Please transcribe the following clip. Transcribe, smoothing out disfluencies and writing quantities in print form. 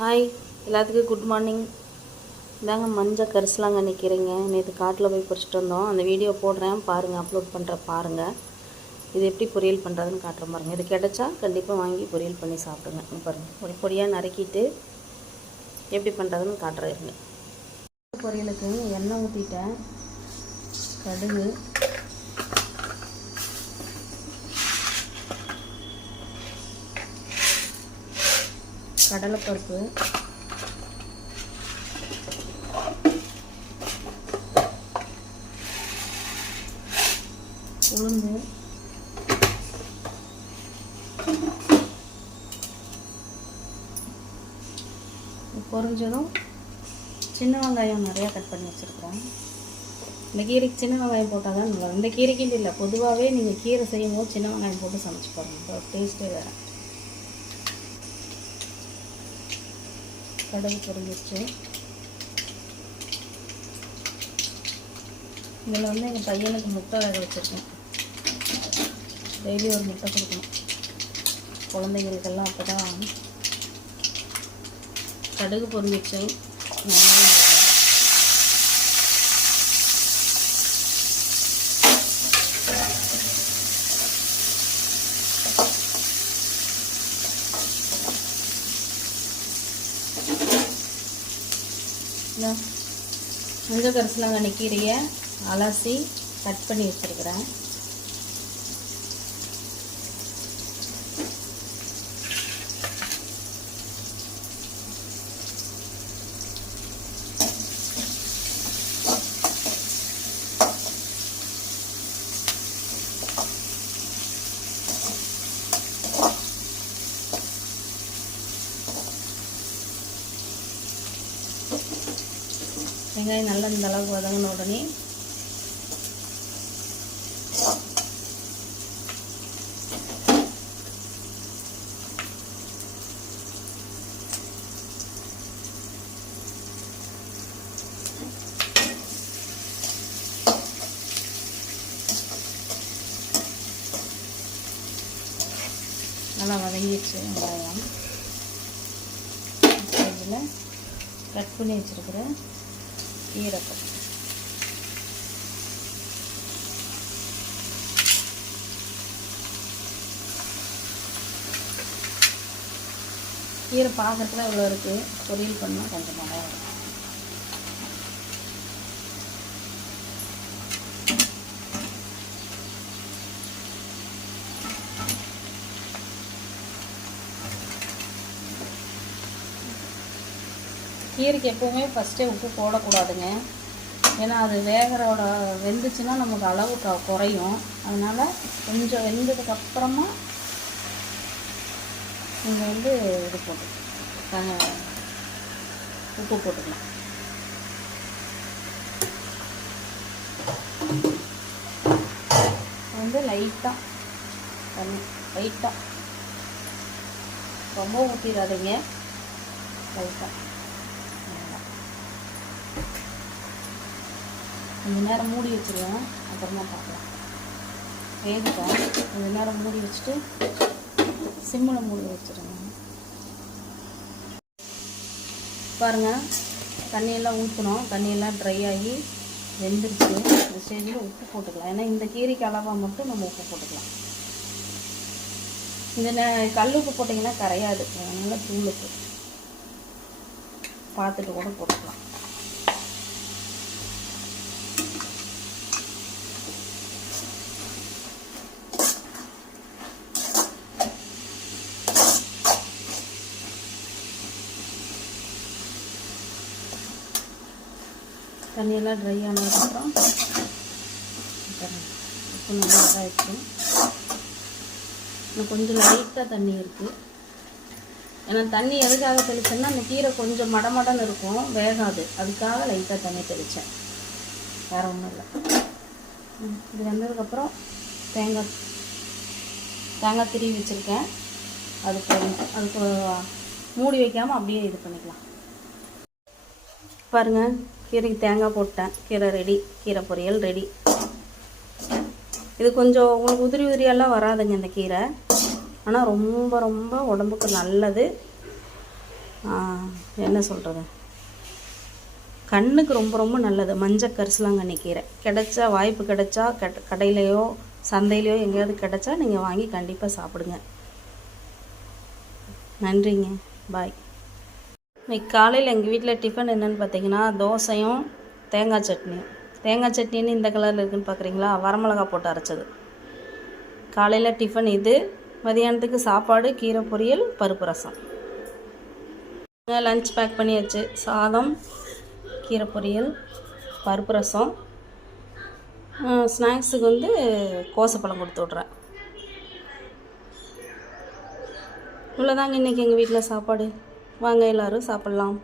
Hi எல்லாத்துக்கும் good morning. இதாங்க மஞ்சள் கரிசலாங்கண்ணி கீரைங்க. நேற்று காட்டில் போய் பறிச்சிட்டு வந்தோம். அந்த வீடியோ போடுறேன் பாருங்கள், அப்லோட் பண்ணுற பாருங்கள். இது எப்படி பொரியல் பண்ணுறதுன்னு காட்டுற பாருங்கள். இது கிடைச்சா கண்டிப்பாக வாங்கி பொரியல் பண்ணி சாப்பிடுங்க. பாருங்கள், ஒரு பொடியாக நறுக்கிட்டு எப்படி பண்ணுறதுன்னு காட்டுறேங்க. பொரியலுக்கு எண்ணெய் ஊற்றிட்டேன். கடுகு, கடலைப்பருப்பு, உளுந்து, பொரிஞ்சதும் சின்ன வெங்காயம் நிறையா கட் பண்ணி வச்சுருக்கிறேன். இந்த கீரைக்கு சின்ன வெங்காயம் போட்டால் தான் நல்லா. இந்த கீரைக்கு இல்லை, பொதுவாகவே நீங்கள் கீரை செய்யும் போது சின்ன வெங்காயம் போட்டு சமைச்சு பாருங்கள், டேஸ்ட்டே வேறு. கடுகு பொரிஞ்சிச்சு. இதில் எங்கள் பையனுக்கு முட்டை வேக வச்சுருக்கேன். டெய்லி ஒரு முட்டை கொடுக்கணும் குழந்தைங்களுக்கெல்லாம். அப்போ தான். கடுகு பொரிஞ்சிச்சு. மஞ்சள் கரிசலாங்கண்ணி கீரையை அலசி கட் பண்ணி வச்சுருக்கிறேன். வெங்காயம் நல்லா இந்த அளவுக்கு வதங்கின உடனே நல்லா வதங்கிடுச்சு வெங்காயம். இதில் கட் பண்ணி வச்சுருக்கிற கீரை, கீரை பார்க்கறதுல இவ்வளோ இருக்குது. பொரியல் பண்ணால் கொஞ்சம் நல்லா இருக்கும். கீரைக்கு எப்போவுமே ஃபஸ்ட்டே உப்பு போடக்கூடாதுங்க. ஏன்னா அது வெந்துச்சுன்னா நமக்கு அளவு குறையும். அதனால் கொஞ்சம் வெந்ததுக்கப்புறமா நீங்கள் இது போட்டு உப்பு போட்டுக்கலாம். லைட்டாக தண்ணி, லைட்டாக, ரொம்ப ஊற்றிடாதீங்க, லைட்டாக. கொஞ்ச நேரம் மூடி வச்சுருவேன், அப்புறமா பார்க்கலாம். வேகட்டும். கொஞ்ச நேரம் மூடி வச்சுட்டு சிம்மில் மூடி வச்சுருங்க. பாருங்கள், தண்ணியெல்லாம் ஊற்றணும். தண்ணியெல்லாம் ட்ரை ஆகி வெந்துருச்சு. இந்த ஸ்டேஜில் உப்பு போட்டுக்கலாம். ஏன்னா இந்த கீரைக்கு அளவாக மட்டும் நம்ம உப்பு போட்டுக்கலாம். இந்த கல் உப்பு போட்டிங்கன்னா கரையாது. அதனால் தூள் உப்பு பார்த்துட்டு கூட போட்டுக்கலாம். தண்ணியெல்லாம் ட்ரை ஆனதுக்கப்புறம் உப்பு நல்லா இதாகிடுச்சு. இன்னும் கொஞ்சம் லைட்டாக தண்ணி இருக்குது. ஏன்னா தண்ணி எதுக்காக தெளிச்சேன்னா அந்த கீரை கொஞ்சம் மடமடன்னு இருக்கும், வேகாது. அதுக்காக லைட்டாக தண்ணி தெளித்தேன், வேறு ஒன்றும் இல்லை. இது வந்ததுக்கப்புறம் தேங்காய் திருவி வச்சுருக்கேன். அதுக்கு மூடி வைக்காமல் அப்படியே இது பண்ணிக்கலாம். பாருங்கள், கீரைக்கு தேங்காய் போட்டேன். கீரை ரெடி, கீரை பொரியல் ரெடி. இது கொஞ்சம் உங்களுக்கு உதிரி உதிரியெல்லாம் வராதுங்க இந்த கீரை. ஆனால் ரொம்ப ரொம்ப உடம்புக்கு நல்லது. என்ன சொல்கிறது, கண்ணுக்கு ரொம்ப ரொம்ப நல்லது மஞ்சள் கரிசலாங்கண்ணி கீரை. கிடைச்சா, வாய்ப்பு கிடைச்சா கடையிலையோ சந்தையிலையோ எங்கேயாவது கிடைச்சா நீங்கள் வாங்கி கண்டிப்பாக சாப்பிடுங்க. நன்றிங்க, பாய். இன்னைக்கு காலையில் எங்கள் வீட்டில் டிஃபன் என்னென்னு பார்த்தீங்கன்னா தோசையும் தேங்காய் சட்னியும். தேங்காய் சட்னின்னு இந்த கலரில் இருக்குதுன்னு பார்க்குறீங்களா, வரமிளகா போட்டு அரைச்சது. காலையில் டிஃபன் இது. மதியானத்துக்கு சாப்பாடு, கீரை பொரியல், பருப்பு ரசம். லஞ்ச் பேக் பண்ணியாச்சு. சாதம், கீரை பொரியல், பருப்பு ரசம். ஸ்நாக்ஸுக்கு வந்து கோசப்பழம் கொடுத்து விட்றேன். இவ்வளோதாங்க இன்றைக்கி எங்கள் வீட்டில் சாப்பாடு. வாங்க எல்லோரும் சாப்பிட்லாம்.